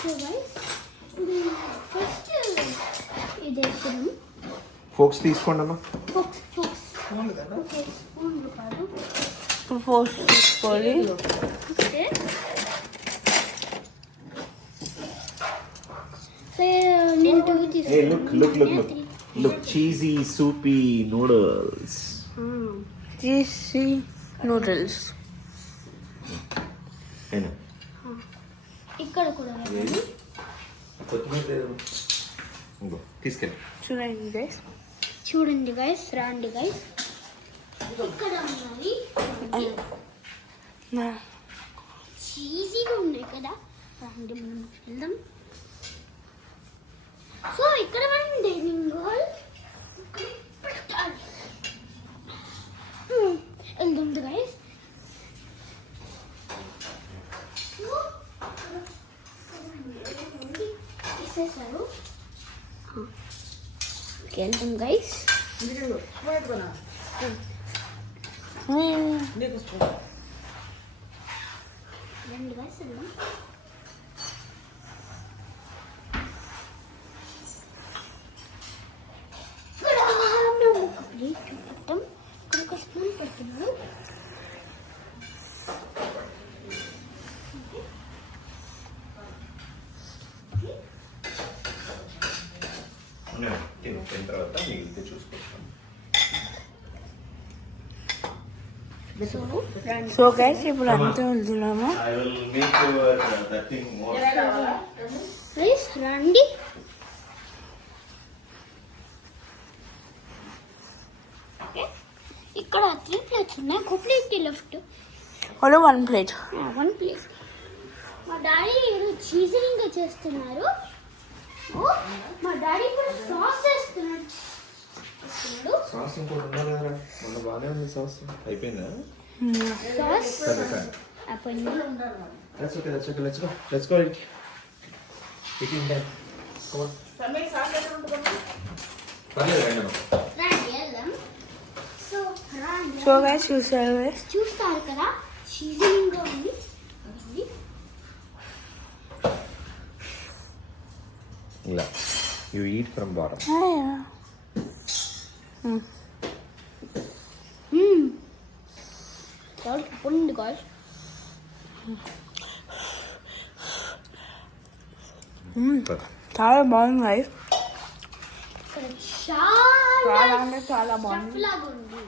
So guys first ఇది వేస్తున్నాం. Folks తీసుకోండి అమ్మా. ఫోక్స్ ఓకే స్పూన్లు కాదు. ఇప్పుడు ఫోక్స్ తీసుకోవాలి. ఓకే సో నేను 2 తీసుకున్నాను. Look, cheesy, soupy noodles. Cheesy noodles. అయినా ఇక్కడ కూడా వేయాలి. తీసుకెళ్ళి చూడండి గైస్, రాండి గైస్, ఇక్కడ ఉన్నాయి చీజీగా ఉన్నాయి కదా. రాండి మనం వెళ్దాం. సో ఇక్కడ మనం డైనింగ్ హాల్ వెళ్దాం గైస్. ఇసేసారు. వెళ్దాం గైస్. రండి గైస్ వెళ్దాం. ఒక స్పూన్ పెడుతున్నాడు. తిన్న తర్వాత మిగిలితే చూసుకుంటాం. సో గైస్ ఇప్పుడు అంతా వెళ్తున్నాము. ప్లీజ్ రండి. ఇక్కడ 3 ప్లేట్స్ ఉన్నాయి. ఒక plate left. Only 1 plate. 1 plate. మా డాడీ చీజింగ్ చేస్తున్నారు. మా డాడీ కూడా సాస్ చేస్తున్నాడు. సాస్ ఇంకోటి ఉండాలి కదా. మొన్న బాగానే ఉంది సాస్. అయిపోయిందా సాస్? అయిపోయింది. That's okay. Let's go. Eat in there. Come on. పర్లేదు రండి అమ్మా. రండి వెళ్దాం. సో గైస్ చూస్తారు కదా చీజింగ్ ఉంది. ఇలా you eat from bottom. చాలా సూపర్ గాయ్స్. చాలా బాగుంది గైస్. చాలా అంటే చాలా బాగుంది. లాగా ఉంది.